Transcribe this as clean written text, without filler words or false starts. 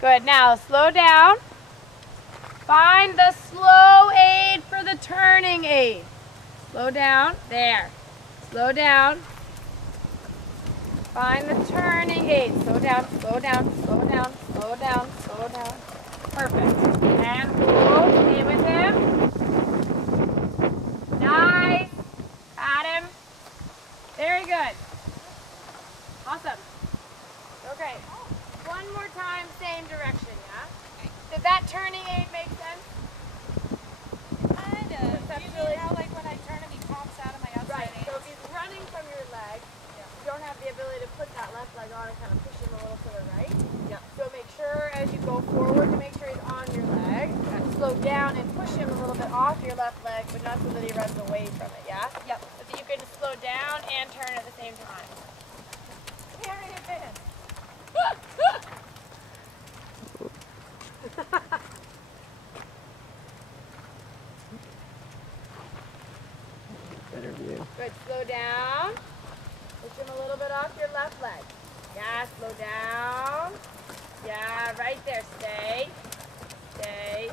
Good. Now slow down. Find the slow aid for the turning aid. Slow down. There. Slow down. Find the turning aid. Slow down, slow down, slow down, slow down, slow down. Perfect. And hold. Stay with him. Nice. Pat him. Very good. Awesome. Okay. One more time, same direction, yeah? Did that turning aid make sense? Kind of. You know, like when I turn him, he pops out of my outside Right. So if he's running from your leg, you don't have the ability to put that left leg on and kind of push him a little to the right. Yeah. So make sure as you go forward to make sure he's on your leg. Slow down and push him a little bit off your left leg, but not so that he runs away from it, yeah? Yep. But so you can slow down and turn at the same time. Carry him in. Better view. Good. Slow down. Push him a little bit off your left leg. Yeah, slow down. Yeah, right there. Stay. Stay.